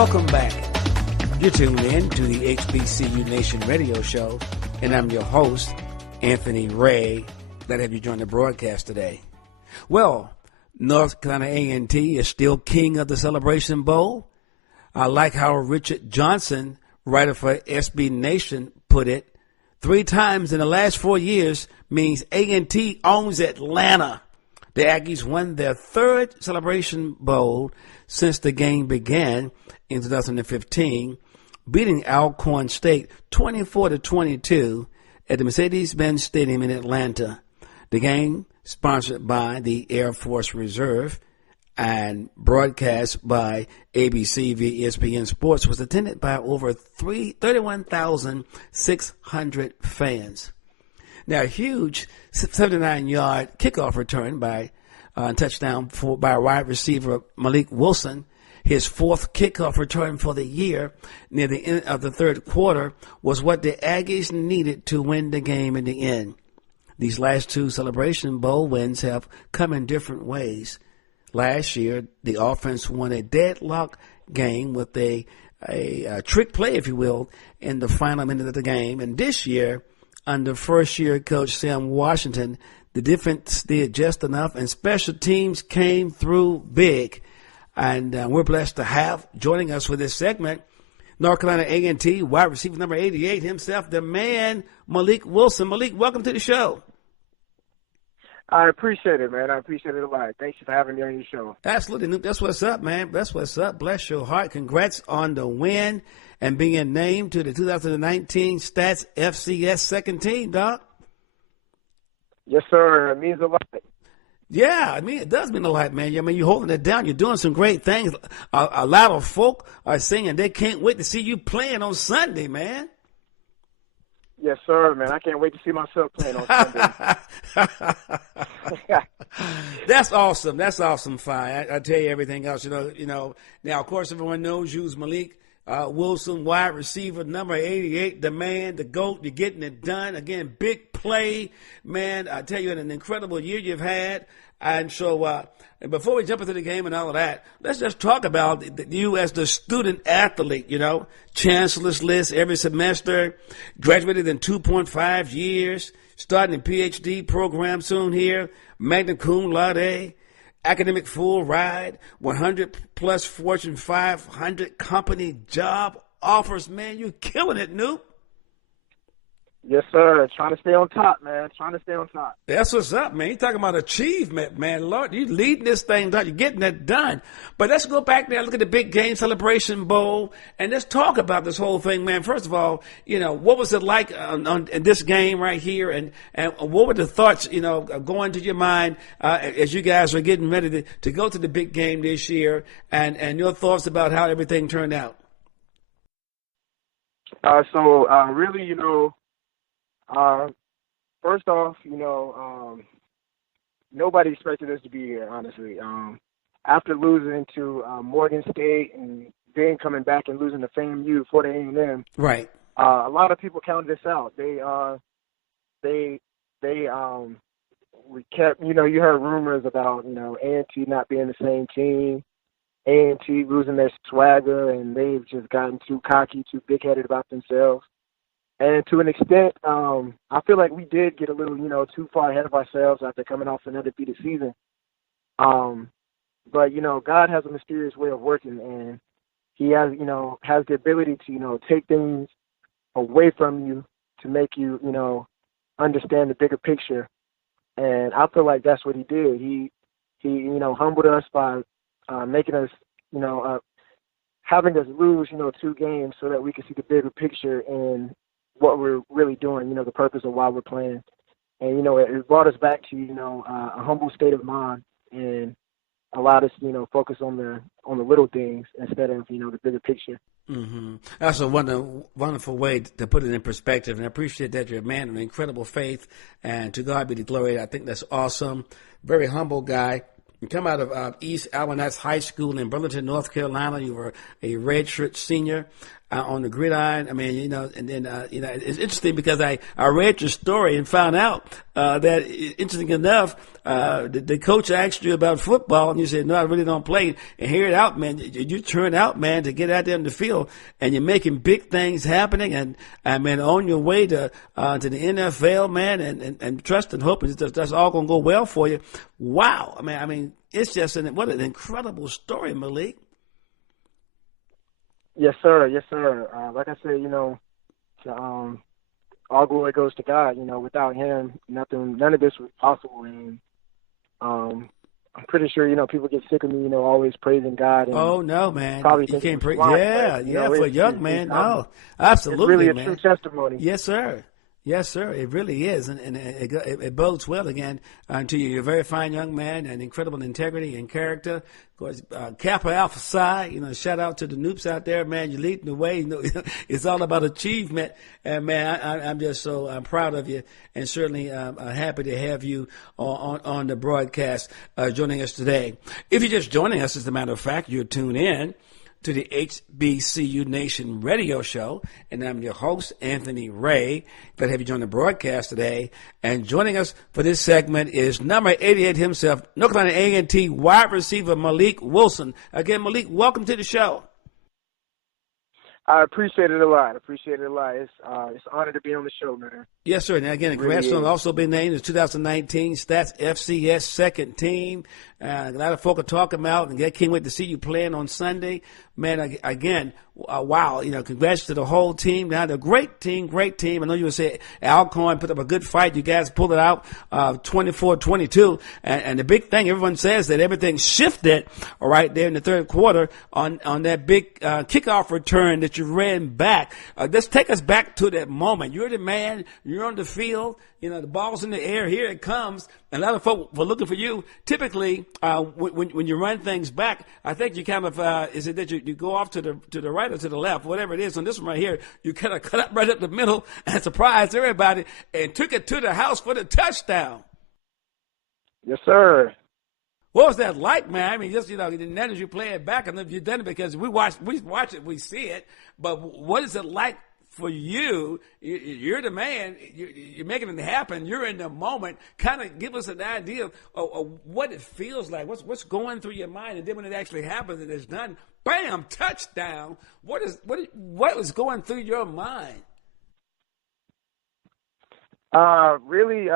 Welcome back. You're tuned in to the HBCU Nation Radio Show, and I'm your host, Anthony Ray. Glad to have you join the broadcast today. Well, North Carolina A&T is still king of the Celebration Bowl. I like how Richard Johnson, writer for SB Nation, put it. 3 times in the last 4 years means A&T owns Atlanta. The Aggies won their 3rd Celebration Bowl since the game began in 2015, beating Alcorn State 24-22 at the Mercedes-Benz Stadium in Atlanta. The game, sponsored by the Air Force Reserve and broadcast by ABC via ESPN Sports, was attended by over 31,600 fans. Now, a huge 79-yard kickoff return by touchdown by wide receiver Malik Wilson, his 4th kickoff return for the year near the end of the 3rd quarter, was what the Aggies needed to win the game in the end. These last 2 Celebration Bowl wins have come in different ways. Last year, the offense won a deadlock game with a trick play, if you will, in the final minute of the game. And this year, under first-year coach Sam Washington, the defense did just enough, and special teams came through big. And we're blessed to have joining us for this segment North Carolina A&T wide receiver number 88 himself, the man, Malik Wilson. Malik, welcome to the show. I appreciate it, man. I appreciate it a lot. Thanks for having me on your show. Absolutely. That's what's up, man. That's what's up. Bless your heart. Congrats on the win and being named to the 2019 Stats FCS second team, Doc. Yes, sir. It means a lot. Yeah, I mean, it does mean a lot, man. I mean, you're holding it down. You're doing some great things. A lot of folk are saying they can't wait to see you playing on Sunday, man. Yes, sir, man. I can't wait to see myself playing on Sunday. That's awesome. That's awesome. Fine. I tell you everything else. You know. Now, of course, everyone knows you's Malik Wilson, wide receiver, number 88, the man, the GOAT. You're getting it done. Again, big play, man. I tell you, an incredible year you've had. And so, and before we jump into the game and all of that, let's just talk about you as the student athlete, chancellor's list every semester, graduated in 2.5 years, starting a PhD program soon here, magna cum laude, academic full ride, 100-plus Fortune 500 company job offers. Man, you're killing it, Noop. Yes, sir. Trying to stay on top, man. Trying to stay on top. That's what's up, man. You're talking about achievement, man. Lord, you're leading this thing down. You're getting it done. But let's go back there, look at the big game Celebration Bowl, and let's talk about this whole thing, man. First of all, what was it like in this game right here, and what were the thoughts, going to your mind as you guys are getting ready to go to the big game this year, and your thoughts about how everything turned out? Really, first off, nobody expected us to be here, honestly. After losing to Morgan State and then coming back and losing to FAMU for the A&M, right? A lot of people counted us out. We kept, you heard rumors about, A&T not being the same team, A&T losing their swagger, and they've just gotten too cocky, too big-headed about themselves. And to an extent, I feel like we did get a little, too far ahead of ourselves after coming off an undefeated season. But, God has a mysterious way of working, and he has, has the ability to, take things away from you to make you, understand the bigger picture. And I feel like that's what he did. He humbled us by making us, having us lose, 2 games so that we could see the bigger picture and what we're really doing, the purpose of why we're playing. And, it brought us back to, a humble state of mind and allowed us, focus on the little things instead of, the bigger picture. Mm-hmm. That's a wonderful way to put it in perspective. And I appreciate that you're a man of incredible faith, and to God be the glory. I think that's awesome. Very humble guy. You come out of East Allenatz High School in Burlington, North Carolina. You were a redshirt senior. on the gridiron. I mean, and then it's interesting because I read your story and found out that, interesting enough, the coach asked you about football, and you said, "No, I really don't play." And hear it out, man. You turn out, man, to get out there in the field, and you're making big things happening, and man, on your way to the NFL, man, and trust and hope that's all gonna go well for you. Wow, I mean, it's just what an incredible story, Malik. Yes, sir. Yes, sir. Like I said, all glory goes to God. Without Him, none of this was possible. And I'm pretty sure, people get sick of me, always praising God. And oh no, man! Probably you can't praise. But, for a young man, no, absolutely, it's really a man. true testimony. Yes, sir. Yes, sir. It really is, and it bodes well again to you. You're a very fine young man, and incredible integrity and character. Of course, Kappa Alpha Psi. Shout out to the Noops out there, man. You're leading the way. It's all about achievement, and man, I'm just I'm proud of you, and certainly happy to have you on the broadcast joining us today. If you're just joining us, as a matter of fact, you're tuned in to the HBCU Nation Radio Show, and I'm your host, Anthony Ray. Glad to have you join the broadcast today. And joining us for this segment is number 88 himself, North Carolina A&T wide receiver Malik Wilson. Again, Malik, welcome to the show. I appreciate it a lot. It's an honor to be on the show, man. Yes, sir. And again, congrats on also being named as 2019 Stats FCS second team. A lot of folk are talking about, and I can't wait to see you playing on Sunday. Man, again, wow, congrats to the whole team. Now, the great team. I know you would say Alcorn put up a good fight. You guys pulled it out 24-22. And the big thing, everyone says that everything shifted right there in the third quarter on that big kickoff return that you ran back. Let's take us back to that moment. You're the man. You're on the field. The ball's in the air. Here it comes. And a lot of folks were looking for you. Typically, when you run things back, I think you kind of is it that you go off to the right or to the left, whatever it is. On this one right here, you kind of cut up right up the middle and surprised everybody and took it to the house for the touchdown. Yes, sir. What was that like, man? I mean, just then as you play it back, and if you've done it because we watch it, we see it. But what is it like? For you, you're the man. You're making it happen. You're in the moment. Kind of give us an idea of what it feels like. What's going through your mind, and then when it actually happens and it's done, bam, touchdown. What was going through your mind? Really,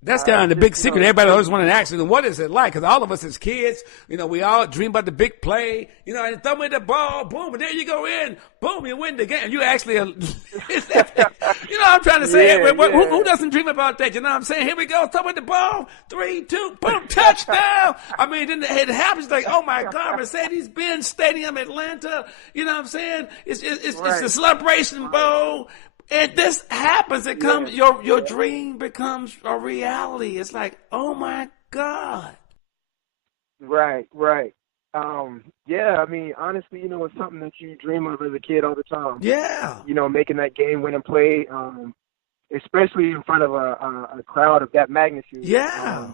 That's kind of the big secret. Everybody always wanted to ask you, what is it like? Because all of us as kids, we all dream about the big play, and throw me the ball, boom, and there you go in, boom, you win the game. You actually, I'm trying to say, who doesn't dream about that? You know what I'm saying? Here we go, throw me the ball, 3, 2, boom, touchdown. I mean, then it happens like, oh my God, Mercedes-Benz Stadium, Atlanta. You know what I'm saying? It's the Celebration Bowl. And this happens. It comes. Your dream becomes a reality. It's like, oh my God. Right. Yeah. I mean, honestly, it's something that you dream of as a kid all the time. Yeah. Making that game-winning play, especially in front of a crowd of that magnitude. Yeah.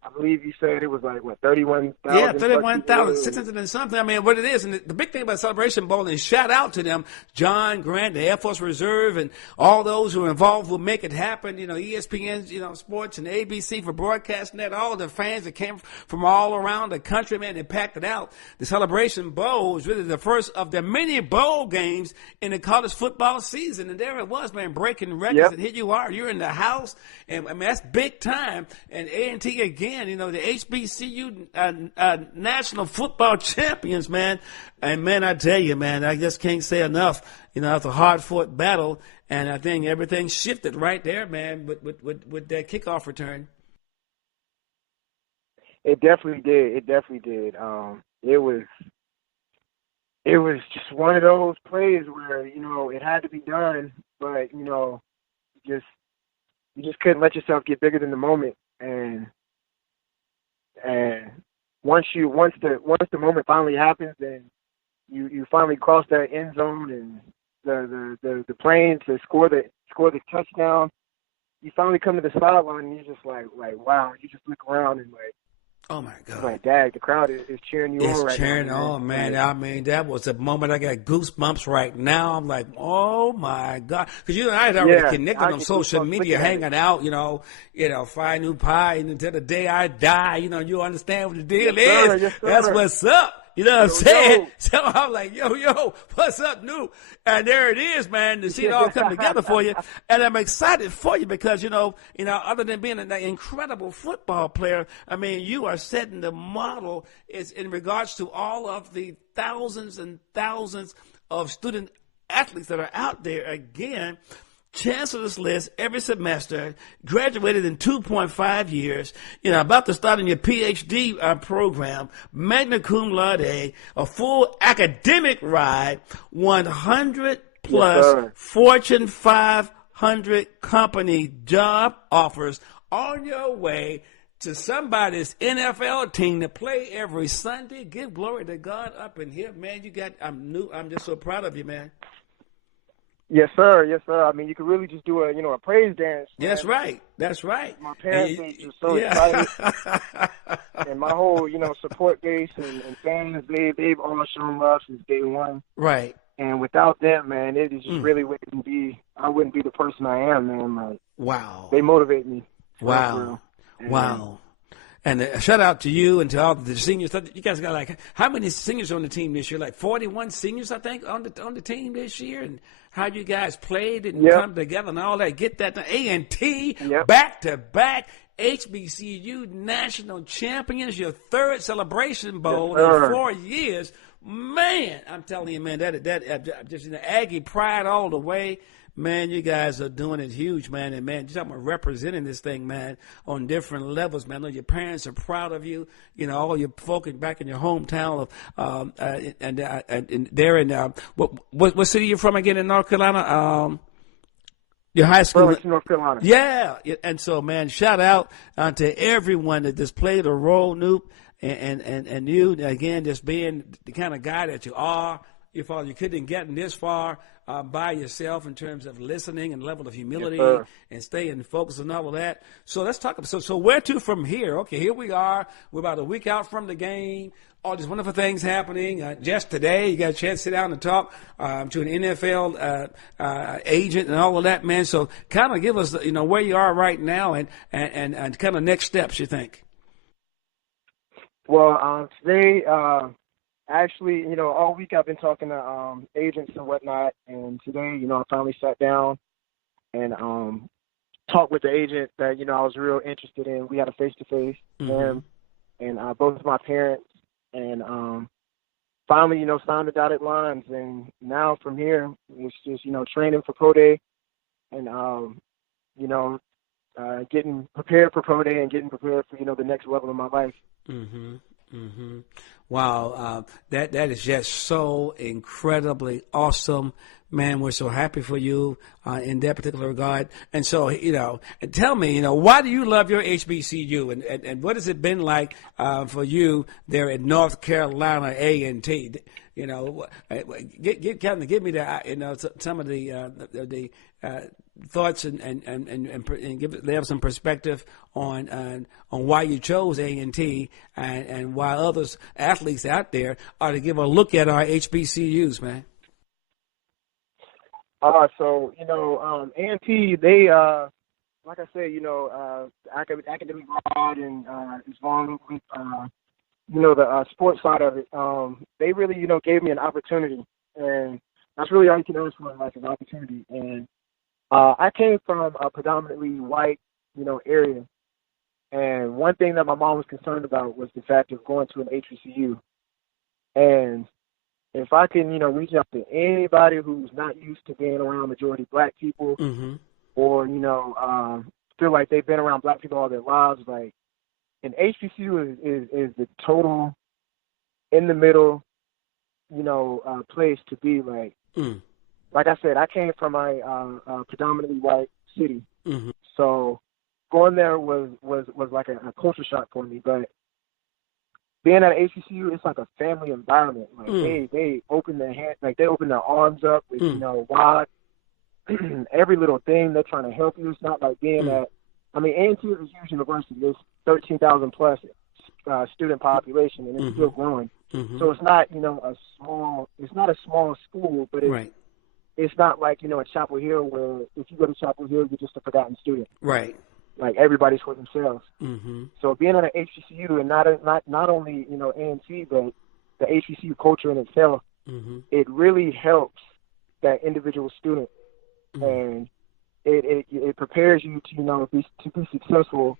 I believe you said it was like, 31,000? Yeah, 31,600 and something. I mean, what it is. And the big thing about Celebration Bowl, and shout out to them, John Grant, the Air Force Reserve, and all those who are involved will make it happen. ESPN, sports, and ABC for broadcasting that. All of the fans that came from all around the country, man, they packed it out. The Celebration Bowl was really the first of the many bowl games in the college football season. And there it was, man, breaking records. Yep. And here you are. You're in the house. And, I mean, that's big time. And A&T again. The HBCU National Football Champions, man. And, man, I tell you, man, I just can't say enough. It's a hard-fought battle, and I think everything shifted right there, man, with that kickoff return. It definitely did. It was just one of those plays where, it had to be done, but, you just couldn't let yourself get bigger than the moment. And once the moment finally happens, then you finally cross that end zone and the plane to score the touchdown. You finally come to the sideline and you're just like wow. You just look around and like, Oh, my God. Like, Dad, the crowd is cheering you on right now. It's cheering on, man. I mean, that was a moment I got goosebumps right now. I'm like, oh, my God. Because you and I had already connected on social media, hanging out, fry new pie, and until the day I die, you understand what the deal is. Yes, sir. That's what's up. You know what I'm saying? So I'm like, yo, what's up, New? And there it is, man, to see it all come together for you. And I'm excited for you because, other than being an incredible football player, I mean, you are setting the model is in regards to all of the thousands and thousands of student athletes that are out there. Again, chancellor's list every semester, graduated in 2.5 years, about to start in your PhD program, magna cum laude, a full academic ride, 100 plus Fortune 500 company job offers on your way to somebody's NFL team to play every Sunday. Give glory to God up in here, man. I'm just so proud of you, man. Yes, sir. Yes, sir. I mean, you could really just do a praise dance. Man. That's right. My parents are so excited, and my whole support base and fans, they've all shown love since day one. Right. And without them, man, it is just really wouldn't be. I wouldn't be the person I am, man. Like, wow. They motivate me. Wow. Wow. And a shout out to you and to all the seniors. You guys got how many seniors on the team this year? Like 41 seniors, I think, on the team this year. And how you guys played and come together and all that. Get that A&T back-to-back HBCU national champions. Your third Celebration Bowl in 4 years. Man, I'm telling you, man, that just Aggie pride all the way. Man, you guys are doing it huge, man. And, man, you're talking about representing this thing, man, on different levels, man. I know your parents are proud of you. All your folk back in your hometown and there in what city you from again in North Carolina? Your high school. Burlington, North Carolina. Yeah. And so, man, shout out to everyone that just played a role, Noop, and you, again, just being the kind of guy that you are. You couldn't get this far by yourself in terms of listening and level of humility and staying focused and all of that. So let's talk. So where to from here? Okay, here we are. We're about a week out from the game. All these wonderful things happening. Just today, you got a chance to sit down and talk to an NFL agent and all of that, man. So kind of give us, where you are right now and kind of next steps, you think. Well, today. Actually, all week I've been talking to agents and whatnot, and today, I finally sat down and talked with the agent that, I was real interested in. We had a face-to-face with him and both of my parents, and finally, signed the dotted lines. And now from here, it's just, training for Pro Day and, getting prepared for Pro Day and getting prepared for, the next level of my life. Mm-hmm. Mm-hmm. Wow, that is just so incredibly awesome, man. We're so happy for you in that particular regard. And so, tell me, why do you love your HBCU, and what has it been like for you there in North Carolina A&T? Give me the some of the thoughts and they have some perspective on why you chose A&T and why others athletes out there are to give a look at our HBCUs, man. So A&T, they like I said, academic broad and as long with the sports side of it, they really gave me an opportunity, and that's really all you can ask for in life, an opportunity. And I came from a predominantly white, area. And one thing that my mom was concerned about was the fact of going to an HBCU. And if I can, reach out to anybody who's not used to being around majority black people or, feel like they've been around black people all their lives, like an HBCU is the total in the middle, place to be like. Like I said, I came from a predominantly white city, so going there was like a culture shock for me. But being at HBCU, it's like a family environment. Like they open their hand, like they open their arms up with wide. Every little thing they're trying to help you. It's not like being at. I mean, A&T is a huge university. There's 13,000 plus student population, and it's still growing. So it's not, it's not a small school, but it's not like, at Chapel Hill, where if you go to Chapel Hill, you're just a forgotten student. Right. Like, everybody's for themselves. So being on an HBCU, and not only, A&T, but the HBCU culture in itself, it really helps that individual student. And it prepares you to, to be successful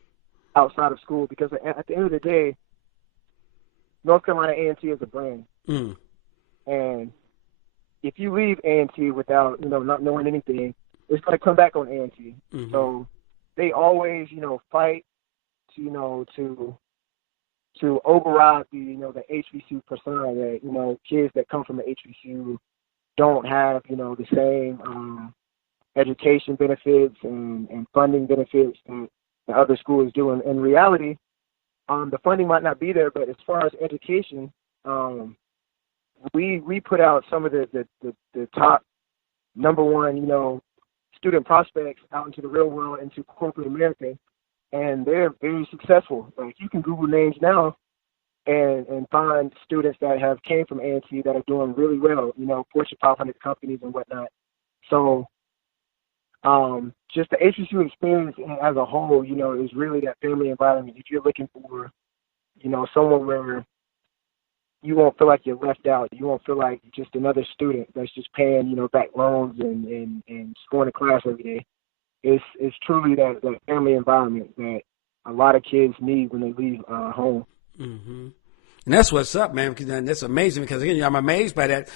outside of school, because at the end of the day, North Carolina A&T is a brand. And if you leave A&T without, not knowing anything, it's going to come back on A&T. So they always, fight to override the HBCU persona that, kids that come from the HBCU don't have, the same education benefits and funding benefits that the other schools do. And in reality, the funding might not be there, but as far as education, we put out some of the top number one, student prospects out into the real world, into corporate America, and they're very successful. Like, you can Google names now and find students that have came from A&T that are doing really well, Fortune 500 companies and whatnot. So just the HBCU experience as a whole, is really that family environment. If you're looking for, someone where you won't feel like you're left out, you won't feel like just another student that's just paying, back loans and just going to class every day. It's truly that family environment that a lot of kids need when they leave home. And that's what's up, man. That's amazing, because, again, I'm amazed by that.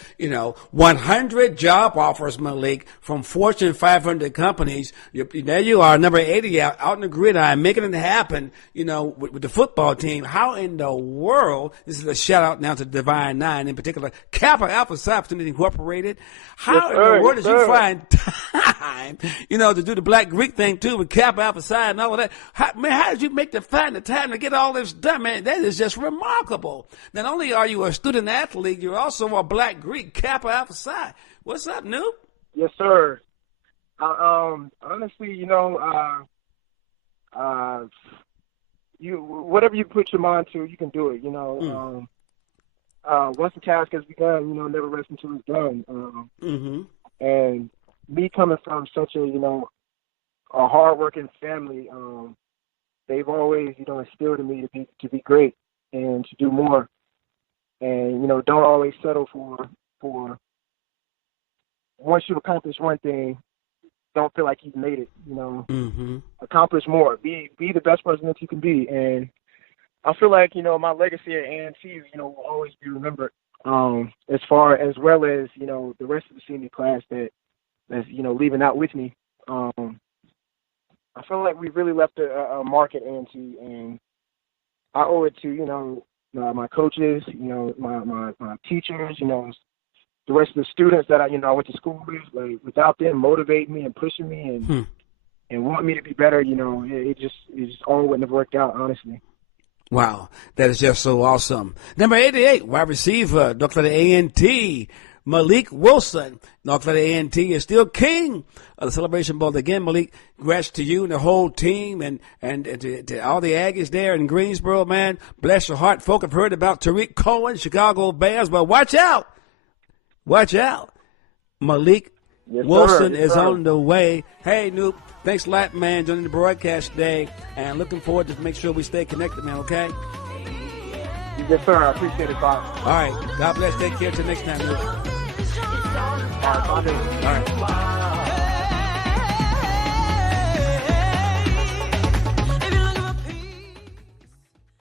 100 job offers, Malik, from Fortune 500 companies. There you are, number 80 out in the gridiron, making it happen, with the football team. How in the world, this is a shout out now to Divine Nine in particular, Kappa Alpha Psi Fraternity Incorporated. How in the world did you find time, to do the Black Greek thing too, with Kappa Alpha Psi and all of that? How did you find the time to get all this done, man? That is just remarkable. Not only are you a student athlete, you're also a Black Greek, Kappa Alpha Psi. What's up, Noob? Yes, sir. Honestly, you whatever you put your mind to, you can do it. Once the task has begun, never rest until it's done. And me coming from such a hardworking family, they've always instilled in me to be great and to do more, and don't always settle for once you accomplish one thing, don't feel like you've made it. Accomplish more, be the best person that you can be. And I feel like my legacy at A&T will always be remembered, as well as the rest of the senior class that's leaving out with me. I feel like we really left a mark at A&T, and I owe it to, my coaches, my teachers, the rest of the students that I went to school with. Like, without them motivating me and pushing me and wanting me to be better, it just all wouldn't have worked out, honestly. Wow, that is just so awesome. Number 88, wide receiver, North Carolina A&T, Malik Wilson. North Carolina A&T is still king of the Celebration Bowl. Again, Malik, congrats to you and the whole team and to all the Aggies there in Greensboro, man. Bless your heart. Folk have heard about Tariq Cohen, Chicago Bears, but watch out. Watch out. Malik Wilson is on the way. Hey, Noop, thanks a lot, man, joining the broadcast today, and looking forward to make sure we stay connected, man, okay? Yes, sir. I appreciate it, Bob. All right. God bless. Take care. Till next time, Noop. All right. All right.